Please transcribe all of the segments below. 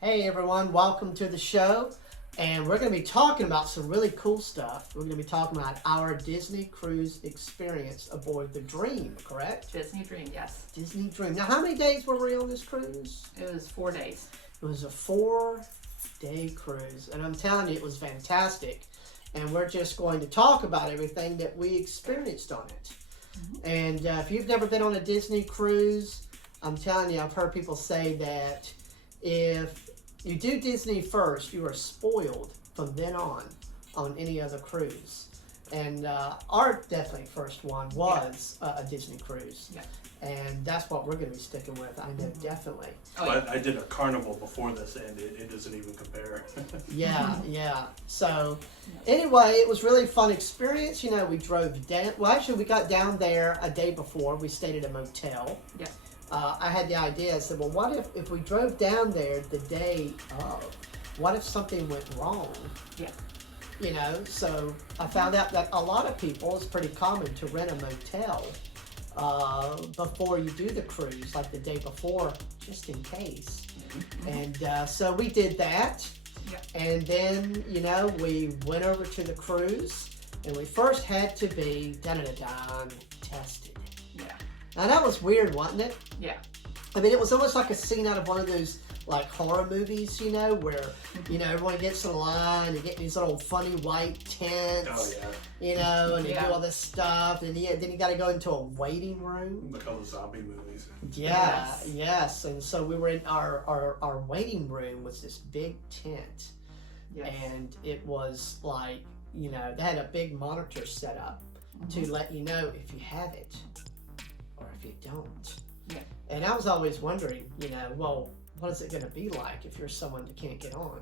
Hey everyone, welcome to the show. And we're going to be talking about some really cool stuff. We're going to be talking about our Disney cruise experience aboard the Dream, correct? Disney Dream, yes. Disney Dream. Now, how many days were we on this cruise? It was 4 days. It was a 4-day cruise, and I'm telling you, it was fantastic. And we're just going to talk about everything that we experienced on it. And if you've never been on a Disney cruise, I'm telling you, I've heard people say that if you do Disney first, you are spoiled from then on any other cruise. And our definitely first one was a Disney cruise. Yeah. And that's what we're going to be sticking with, I know, definitely. I did a carnival before this, and it doesn't even compare. Yeah. So, anyway, it was really fun experience. You know, we drove down. Well, actually, we got down there a day before. We stayed at a motel. Yeah. I had the idea. I said, well, what if we drove down there the day of? What if something went wrong? Yeah. You know, so I found out that a lot of people, it's pretty common to rent a motel before you do the cruise, like the day before, just in case. And so we did that. Yeah. And then, you know, we went over to the cruise, and we first had to be tested. Yeah. Now that was weird, wasn't it? Yeah. I mean, it was almost like a scene out of one of those like horror movies, you know, where you know everyone gets in line and get these little funny white tents. Oh yeah. You know, and they do all this stuff, and then you got to go into a waiting room. Like all the zombie movies. Yeah, yes. And so we were in our waiting room was this big tent, and it was like, you know, they had a big monitor set up to let you know if you have it or if you don't. Yeah. And I was always wondering, you know, well, what is it going to be like if you're someone that can't get on?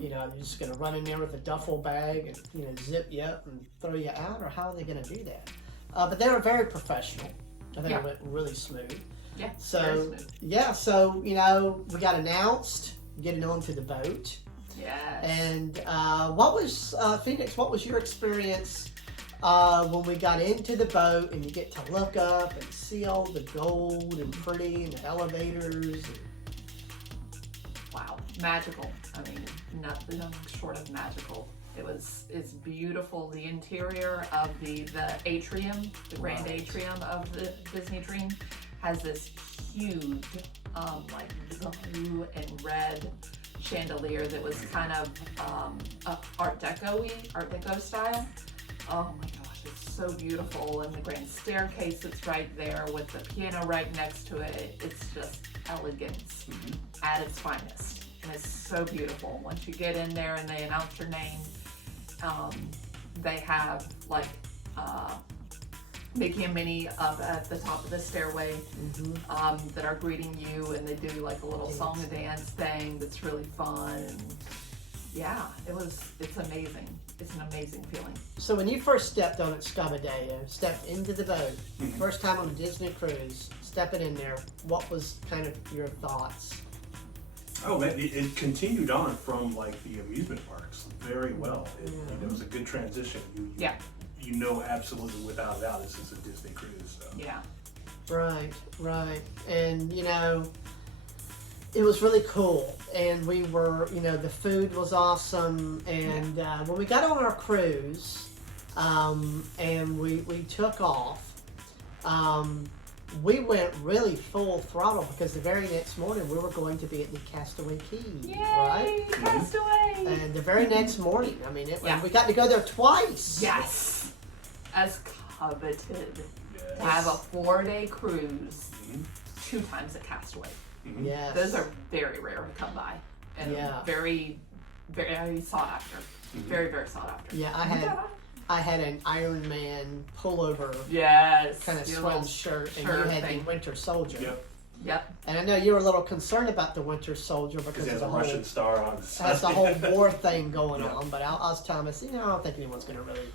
You know, they're just going to run in there with a duffel bag and, you know, zip you up and throw you out, or how are they going to do that? But they were very professional. I think it went really smooth. Yeah. So, very smooth. yeah, so, you know, we got announced getting onto the boat. Yes. And what was, Phoenix, what was your experience when we got into the boat and you get to look up and see all the gold and pretty and the elevators? Wow. Magical. I mean, nothing short of magical. It's beautiful. The interior of the atrium, the grand atrium of the Disney Dream, has this huge, like blue and red chandelier that was kind of Art Deco style. Oh my gosh, it's so beautiful. And the grand staircase that's right there with the piano right next to it. It's just elegance at its finest. And it's so beautiful. Once you get in there and they announce your name, they have like Mickey and Minnie up at the top of the stairway that are greeting you, and they do like a little song and dance thing that's really fun. And yeah, it's amazing. It's an amazing feeling. So when you first stepped on it, Scabadeo, stepped into the boat, first time on a Disney cruise, stepping in there, what was kind of your thoughts? Oh man, it continued on from like the amusement parks very well. It was a good transition. You know absolutely without a doubt this is a Disney cruise. So. Yeah. Right. And, you know, it was really cool. And we were, you know, the food was awesome. And when we got on our cruise and we took off, we went really full throttle because the very next morning we were going to be at the Castaway Cay, Yay, Castaway! And the very next morning, I mean, we got to go there twice. Yes, as coveted. Yes. To have a 4-day cruise 2 times at Castaway. Yes. Those are very rare to come by, and very, very sought after. Very, very sought after. Yeah, I had an Iron Man pullover kind of sweatshirt, and you had the Winter Soldier. Yep. And I know you were a little concerned about the Winter Soldier because It has of a the Russian star on it. has the whole war thing going on. But I was telling us, you know, I don't think anyone's going to really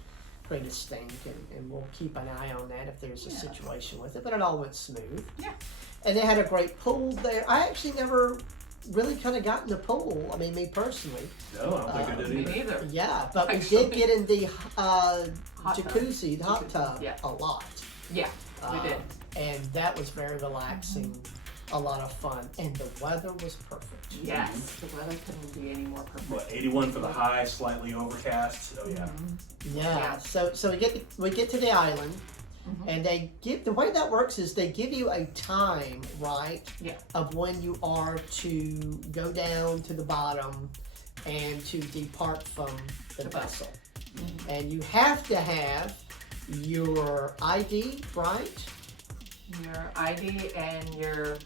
create a stink, and we'll keep an eye on that if there's a situation with it. But it all went smooth. Yeah. And they had a great pool there. I actually never really kind of got in the pool. I mean, me personally. No, I don't think I did Me neither. Yeah, but we Actually. did get in the Hot jacuzzi, the hot tub, Yeah. a lot. Yeah, we did. And that was very relaxing. a lot of fun, and the weather was perfect. Yes, the weather couldn't be any more perfect. What, 81 for the high, slightly overcast. Oh yeah. Yeah. So we get to the island, and they give, the way that works is they give you a time, right? Yeah. Of when you are to go down to the bottom and to depart from the vessel. And you have to have your ID, right? Your ID and your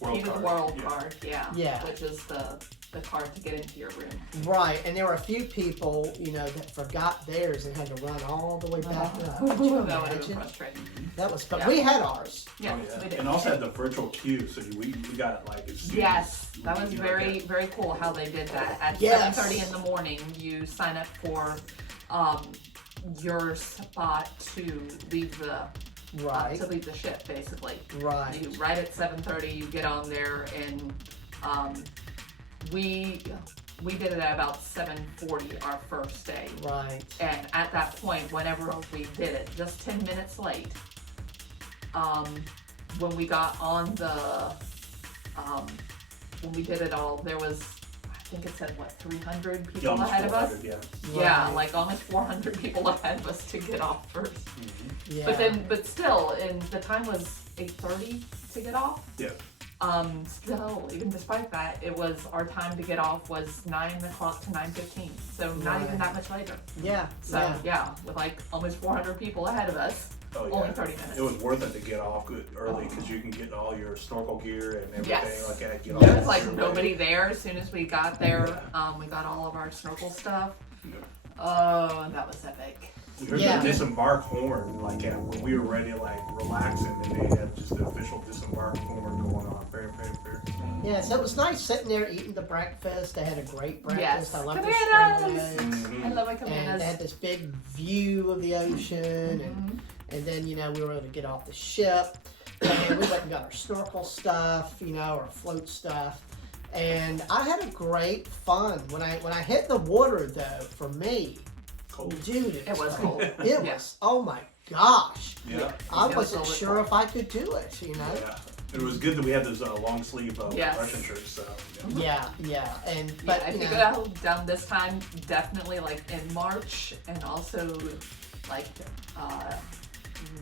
World card. world Yeah. card, Yeah. which is the card to get into your room. Right, and there were a few people, you know, that forgot theirs and had to run all the way back up. Could you That would have been imagine? frustrating. That was fun. Yeah. We had ours. Yeah, Oh, we did. And also had the virtual queue, so we got like as soon Yes, as that was you very, very cool how they did that. At Yes. 7:30 in the morning, you sign up for your spot to leave the Right. ship, basically. Right. You right at 7:30, you get on there, and we did it at about 7:40 our first day. Right. And at that point, whenever we did it, just 10 minutes late, when we got on the, when we did it all, there was, I think it said, what, 300 people almost ahead of us? 400, yeah. Yeah, Right. like almost 400 people ahead of us to get off first. Yeah. But still, and the time was 8:30 to get off. Yeah. Still, even despite that, it was, our time to get off was 9 o'clock to 9:15. So not even Right. that much later. Yeah. So yeah, with like almost 400 people ahead of us, Oh, yeah. only 30 minutes. It was worth it to get off good early because you can get all your snorkel gear and everything Yes. like that. Get There off was like early. nobody there as soon as we got there. We got all of our snorkel stuff. Yeah. Oh, and that was epic. We heard Yeah. the disembark horn, like when we were ready to like relax, and then they had just the official disembark horn going on. Very, very, very. Yeah, so it was nice sitting there eating the breakfast. They had a great breakfast. Yes. I love the Cabanas! scrambled eggs. I love my And they cabanas. had this big view of the ocean, and then, you know, we were able to get off the ship, and we went and got our snorkel stuff, you know, our float stuff, and I had a great fun. When I hit the water, though, for me, Cold. dude, It was cold. It Yeah. was, oh my gosh. Yeah. I It was wasn't a little sure if I could do it, you know? Yeah. It was good that we had those long sleeve Yes. Russian shirts. So, yeah. Yeah, and, But but, if you you know, go down this time, definitely like in March, and also like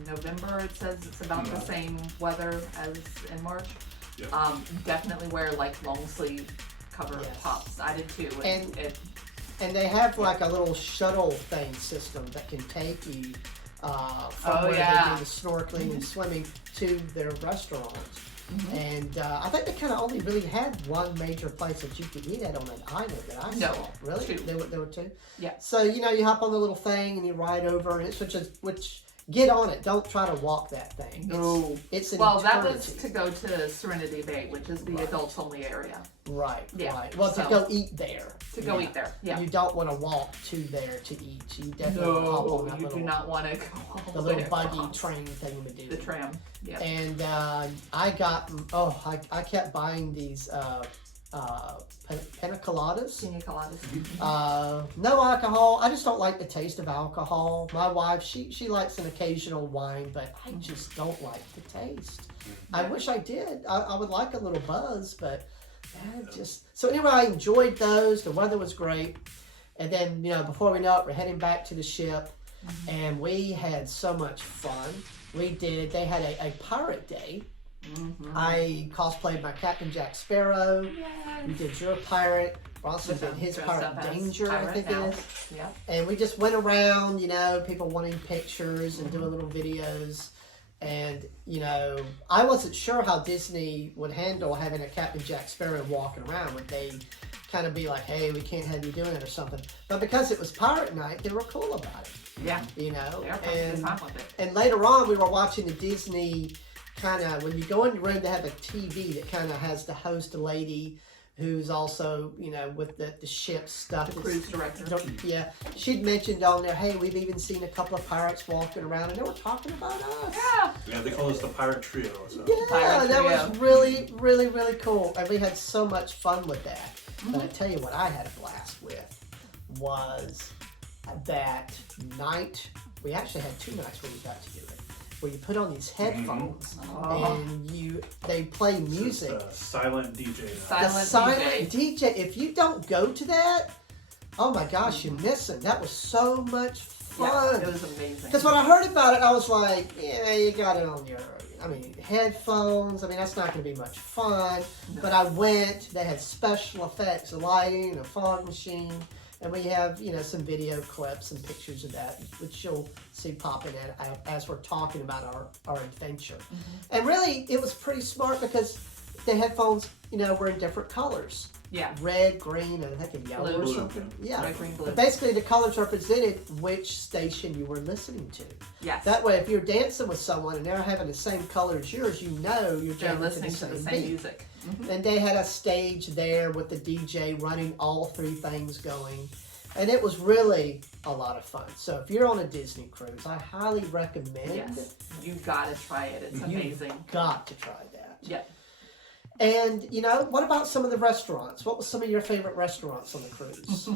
November, it says it's about the same weather as in March. Yeah. Definitely wear like long sleeve cover Yes. tops. I did too. And- It and they have like a little shuttle thing system that can take you from Oh, where yeah. they do the snorkeling and swimming to their restaurant. And I think they kind of only really had one major place that you could eat at on an island that I No, saw. Really? two. There were two? Yeah. So, you know, you hop on the little thing and you ride over, and it's which get on it. Don't try to walk that thing. No. It's an Well, that eternity. was to go to Serenity Bay, which is the adults only area. Right, Yeah, right. Well, to so- go eat there. To go Yeah. eat there. Yeah. You don't want to walk to there to eat. You definitely want to hop on No, that you little, do not want to go all the the little way buggy across. train thing we do. The tram. Yeah. And I got, I kept buying these pina coladas. Pina coladas. No alcohol. I just don't like the taste of alcohol. My wife, she likes an occasional wine, but I just don't like the taste. I wish I did. I would like a little buzz, but so anyway, I enjoyed those. The weather was great. And then, you know, before we know it, we're heading back to the ship, and we had so much fun. They had a pirate day. I cosplayed my Captain Jack Sparrow. You did your pirate. Bronson did his Dressed Pirate up as Danger, I pirate think now. it is. Yeah. And we just went around, you know, people wanting pictures and doing little videos. And, you know, I wasn't sure how Disney would handle having a Captain Jack Sparrow walking around. Would they kind of be like, hey, we can't have you doing it or something? But because it was pirate night, they were cool about it, Yeah. you know? They're perfectly fine with it. And later on, we were watching the Disney kind of, when you go in the room, they have a TV that kind of has the host lady who's also, you know, with the ship stuff. The cruise director. Yeah, she'd mentioned on there, hey, we've even seen a couple of pirates walking around, and they were talking about us. Yeah. Yeah, they call us the Pirate Trio. So. Yeah, Pirate that trio. was really, really, really cool. And we had so much fun with that. But I tell you what I had a blast with was that night. We actually had 2 nights where we got to do it. where you put on these headphones and they play music. It's silent DJ. Silent The silent DJ. If you don't go to that, oh my gosh, you're missing. That was so much fun. Yeah, it was amazing. Because when I heard about it, I was like, yeah, you got it on your, headphones. That's not going to be much fun. No. But I went. They had special effects, lighting, a fog machine. And we have, some video clips and pictures of that, which you'll see popping in as we're talking about our adventure. Mm-hmm. And really, it was pretty smart because the headphones, were in different colors. Yeah. Red, green, and I think a yellow or Blue. something. Yeah. Red, green, blue. But basically, the colors represented which station you were listening to. Yes. That way, if you're dancing with someone and they're having the same color as yours, They're you're listening to the same beat. music. Mm-hmm. And they had a stage there with the DJ running all three things going. And it was really a lot of fun. So if you're on a Disney cruise, I highly recommend Yes. You've got to try it. It's amazing. You've got to try that. Yeah. And, what about some of the restaurants? What was some of your favorite restaurants on the cruise?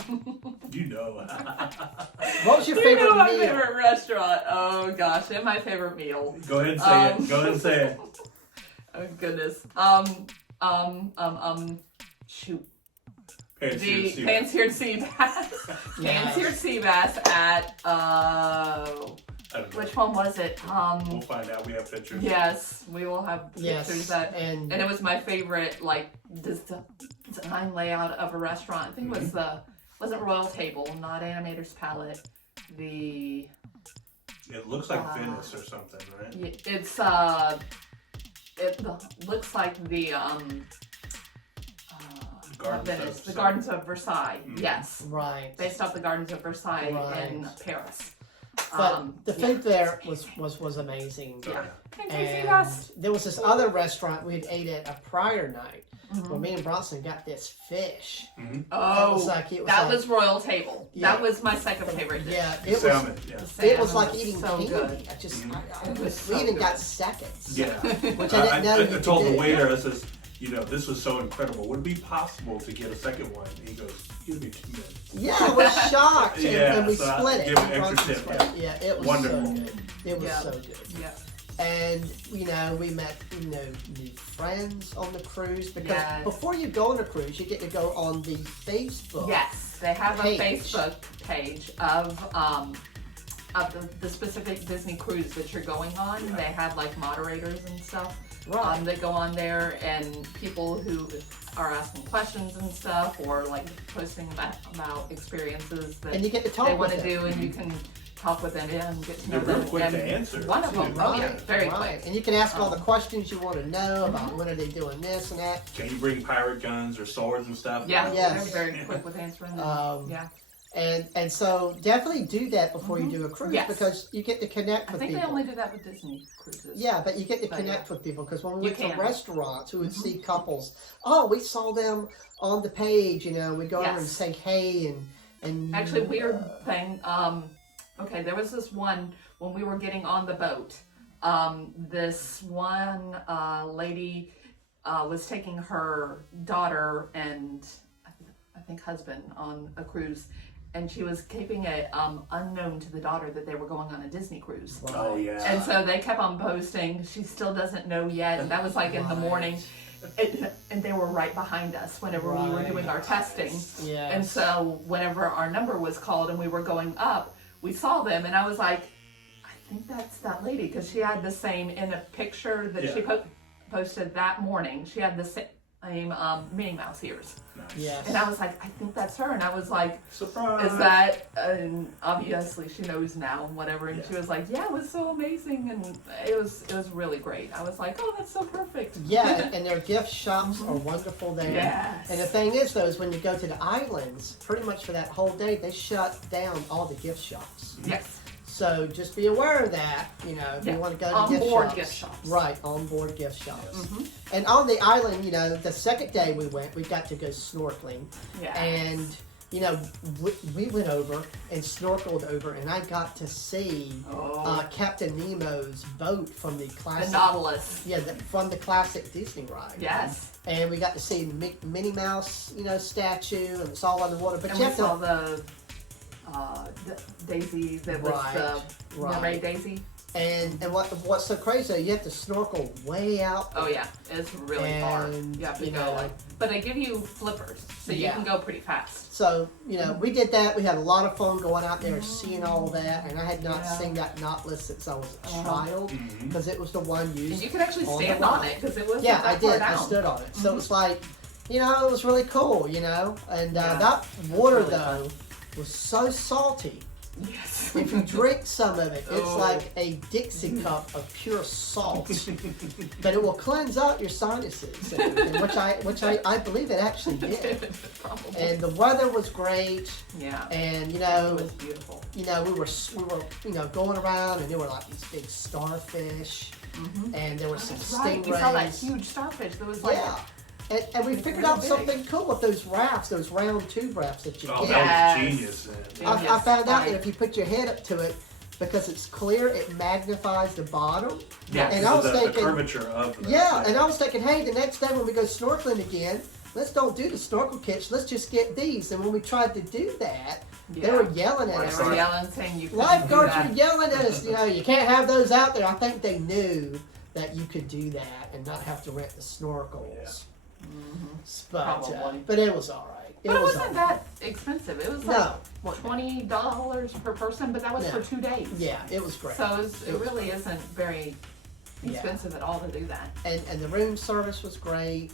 What was your favorite meal? my favorite restaurant. Oh, gosh. And my favorite meal. Go ahead and say it. Go ahead and say it. Oh, goodness. Shoot. Pan-seared sea bass. Pan-seared sea bass at, which one was it? We'll find out. We have pictures. Yes, we will have pictures. And it was my favorite, design layout of a restaurant. I think it wasn't Royal Table, not Animator's Palette. It looks like Venice or something, right? It's it looks like the Gardens of Versailles. Mm-hmm. Yes, right, based off the Gardens of Versailles in Paris. But the food there was amazing. Yeah. And there was this other restaurant we had ate at a prior night where me and Bronson got this fish. Mm-hmm. Oh, that was Royal Table. Yeah. That was my second favorite dish. Yeah, it salmon. It was like eating so candy. Good. We even got seconds. Yeah, which I didn't know. I told the waiter, I says, this was so incredible. Would it be possible to get a second one? And he goes, give me 2 minutes. Yeah, I was shocked. And we so split it. Give an extra tip. Yeah, it was wonderful. so good. It was so good. Yeah. And, we met, new friends on the cruise because before you go on a cruise, you get to go on the Facebook. Yes, they have a Facebook page of the specific Disney cruise that you're going on. Yeah. They have moderators and stuff. Right. That go on there, and people who are asking questions and stuff, or posting about experiences that and you get to talk they want to do, and you can talk with them and get to know them. Real quick to answer. One of them, very quick. And you can ask all the questions you want to know about when are they doing this and that. Can you bring pirate guns or swords and stuff? Yeah, yes. They're very quick with answering them. And so definitely do that before you do a cruise because you get to connect with people. I think they only do that with Disney cruises. Yeah, but you get to connect with people because when we went to restaurants, we would see couples. Oh, we saw them on the page. We go over and say hey and. Actually, weird thing. Okay, there was this one when we were getting on the boat. This one lady was taking her daughter and I think husband on a cruise. And she was keeping it unknown to the daughter that they were going on a Disney cruise. Right. Oh, yeah. And so they kept on posting. She still doesn't know yet. And that was in the morning. And they were right behind us whenever we were doing our testing. Yes. And so whenever our number was called and we were going up, we saw them. And I was like, I think that's that lady. Because she had the same in a picture that she posted that morning. She had the same Minnie Mouse ears. Nice. Yes. And I was like, I think that's her. And I was like, surprise. Is that, and obviously she knows now and whatever. And she was like, yeah, it was so amazing. And it was really great. I was like, oh, that's so perfect. Yeah, and their gift shops are wonderful there. Yes. And the thing is, though, is when you go to the islands, pretty much for that whole day, they shut down all the gift shops. Yes. So just be aware of that, if you want to go to on-board gift shops. Right, on-board gift shops. Mm-hmm. And on the island, the second day we went, we got to go snorkeling. Yes. And, we went over and snorkeled over, and I got to see Captain Nemo's boat from the classic... The Nautilus. Yeah, from the classic Disney ride. Yes. And we got to see the Minnie Mouse, statue, and it's all underwater. But and we saw the Daisy that was the mermaid Daisy. And what's so crazy? You have to snorkel way out. Oh yeah, it's really far. You have to go like, but they give you flippers, so you can go pretty fast. So we did that. We had a lot of fun going out there, seeing all that, and I had not seen that knotless since I was a child because it was the one used. And you could actually stand on it because it was I did. I stood on it, so it was like, it was really cool, and that water though was so salty. Yes. If you drink some of it, it's like a Dixie cup of pure salt. But it will cleanse out your sinuses, and which I believe it actually did. Probably. And the weather was great. Yeah. And it was beautiful. we were going around, and there were like these big starfish, and there were some stingrays. You saw that huge starfish that was like. And we figured out something cool with those rafts, those round tube rafts that you get. That was genius. I found out that if you put your head up to it, because it's clear, it magnifies the bottom. Yeah. And I was thinking, the curvature of the and I was thinking, hey, the next day when we go snorkeling again, let's don't do the snorkel kits. Let's just get these. And when we tried to do that, they were yelling at us. They were yelling, saying you couldn't Lifeguards do that. were yelling at us. You can't have those out there. I think they knew that you could do that and not have to rent the snorkels. But it was all right. But it wasn't that expensive. It was like No. $20 per person, but that was for 2 days. Yeah, it was great. So it really isn't very expensive at all to do that. And the room service was great.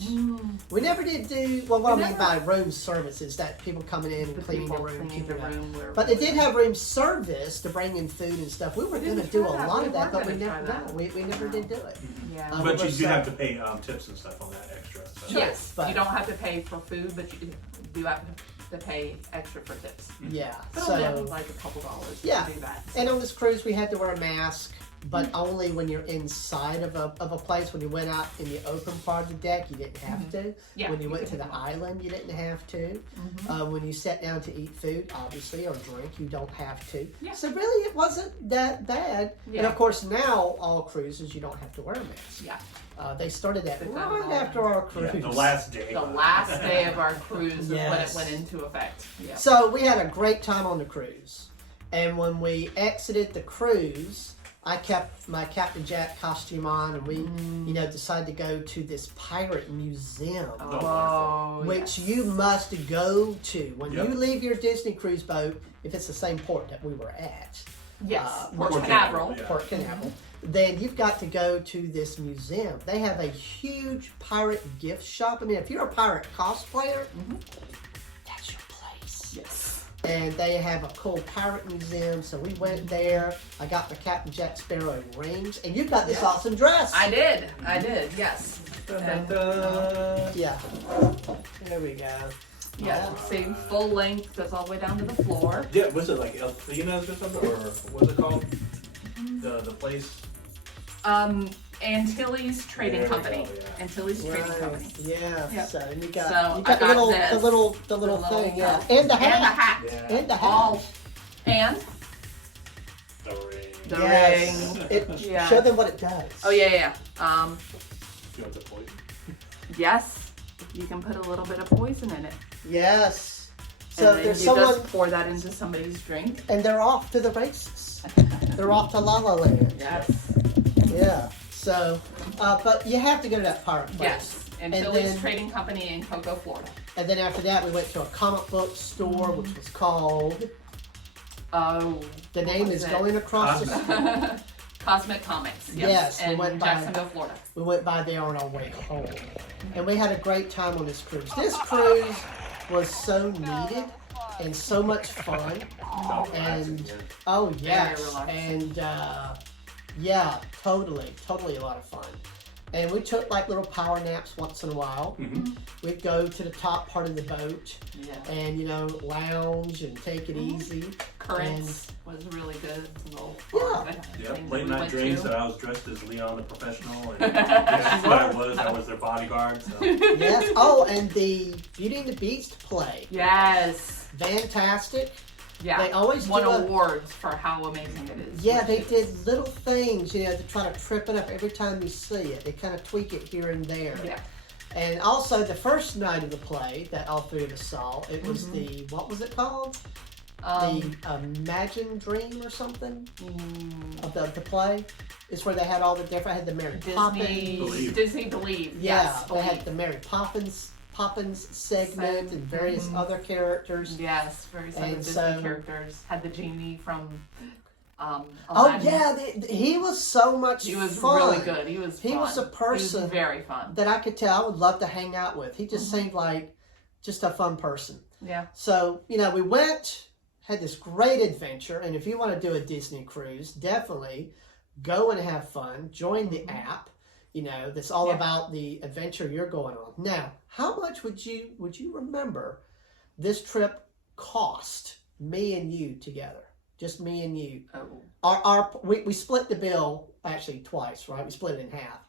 We never did do, what I mean by room service is that people coming in and cleaning the room, keeping it up. But they did have room service to bring in food and stuff. We were going to do a lot of that, but we never did do it. Yeah. But you do have to pay tips and stuff on that extra. So. Yes, But you don't have to pay for food, but you do have to pay extra for tips. Yeah. But So only like a couple dollars to do that. And on this cruise, we had to wear a mask, but only when you're inside of a place. When you went out in the open part of the deck, you didn't have to. Yeah, when you went to the island, you didn't have to. When you sat down to eat food, obviously, or drink, you don't have to. Yeah. So really, it wasn't that bad. Yeah. And of course, now all cruises, you don't have to wear a mask. Yeah. They started that right after our cruise. Yeah, the last day. The last day of our cruise is when it Yes. went into effect. Yeah. So we had a great time on the cruise. And when we exited the cruise, I kept my Captain Jack costume on, and we, decided to go to this pirate museum, which you must go to when you leave your Disney cruise boat. If it's the same port that we were at, Port Canaveral. Port Canaveral, then you've got to go to this museum. They have a huge pirate gift shop. I mean, if you're a pirate cosplayer, that's your place. Yes. And they have a cool pirate museum, so we went there. I got the Captain Jack Sparrow rings, and you got this awesome dress. I did, yes. Yeah. There we go. Yeah, see, full length goes all the way down to the floor. Yeah, was it like El Filinas or something, or what's it called? The place. Antilles Trading Company. Yeah. Antilles Trading Company. Yeah. Yep. So and you got, So you got I got the little thing, yeah, and the hat, Yeah. and the hat. All and The ring. the Yes. ring. It, Show them what it does. Oh yeah. You want the poison? Yes, you can put a little bit of poison in it. Yes. So And then there's you someone, just pour that into somebody's drink. and they're off to the races. They're off to La La Land. Yes. Yeah. So, but you have to go to that pirate place. Yes. Antilles Trading Company in Cocoa, Florida. And then after that, we went to a comic book store, which was called. Oh. The name is going across the. Cosmic Comics. Yes, we in went by- Jacksonville, Florida. We went by there on our way home, and we had a great time on this cruise. This cruise was so needed and so much fun. And oh yes, relaxing. and totally a lot of fun. And we took like little power naps once in a while. We'd go to the top part of the boat and lounge and take it easy. Currents was really good. Late night drinks that I was dressed as Leon the Professional, and that's what I was. I was their bodyguard. So. Yes. Oh, and the Beauty and the Beast play. Yes. Fantastic. Yeah. They always won do awards for how amazing it is. Yeah, they did little things, to try to trip it up every time you see it. They kind of tweak it here and there. Yeah. And also, the first night of the play that all three of us saw, it was what was it called? the Imagine Dream or something of the play. It's where they had all the different. Had the Mary Poppins. Disney Believe. Yeah, Yes, they had the Mary Poppins segment and various other characters. Yes, various other Disney characters. Had the genie from Aladdin. Oh yeah, he was so much. He was fun. really good. He was a person. He was very fun. That I could tell I would love to hang out with. He just seemed like just a fun person. Yeah. So we went, had this great adventure, and if you want to do a Disney cruise, definitely go and have fun. Join the app. That's all about the adventure you're going on. Now, how much would you remember this trip cost me and you together? Just me and you. Oh. We split the bill actually twice, right? We split it in half.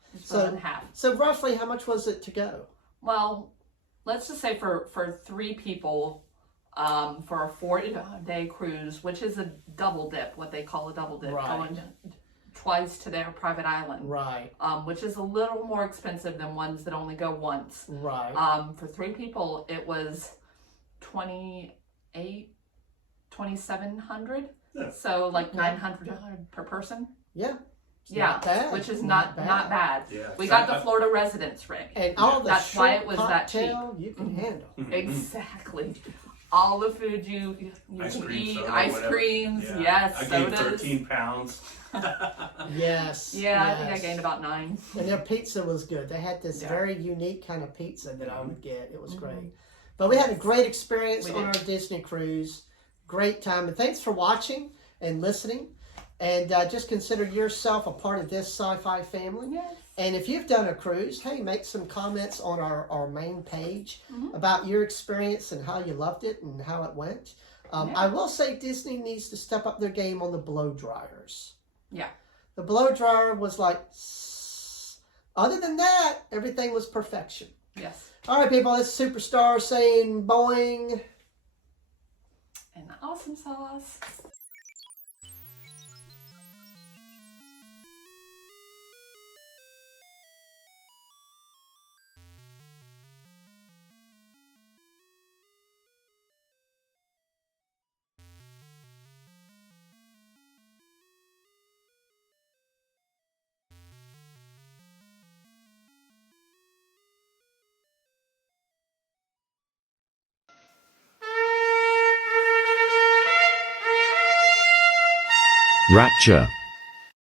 So roughly, how much was it to go? Well, let's just say for 3 people, for a 4-day cruise, which is a double dip, what they call a double dip, going twice to their private island, right? Which is a little more expensive than ones that only go once, right? For 3 people, it was $2,700. Yeah. So like $900 per person. Yeah. Not bad. Which is not bad. Yeah. We got the Florida residence ring. And all the that's why it was that cheap. You can handle. Exactly. All the food you can eat, ice creams, yes, I sodas. gained 13 pounds. Yes. Yeah, I think I gained about 9. And their pizza was good. They had this very unique kind of pizza that I would get. It was great. But we had a great experience on our Disney cruise. Great time. And thanks for watching and listening. And just consider yourself a part of this sci-fi family. Yes. And if you've done a cruise, hey, make some comments on our main page about your experience and how you loved it and how it went. I will say Disney needs to step up their game on the blow dryers. Yeah. The blow dryer was like, other than that, everything was perfection. Yes. All right, people, it's Superstar saying boing. And awesome sauce. Rapture.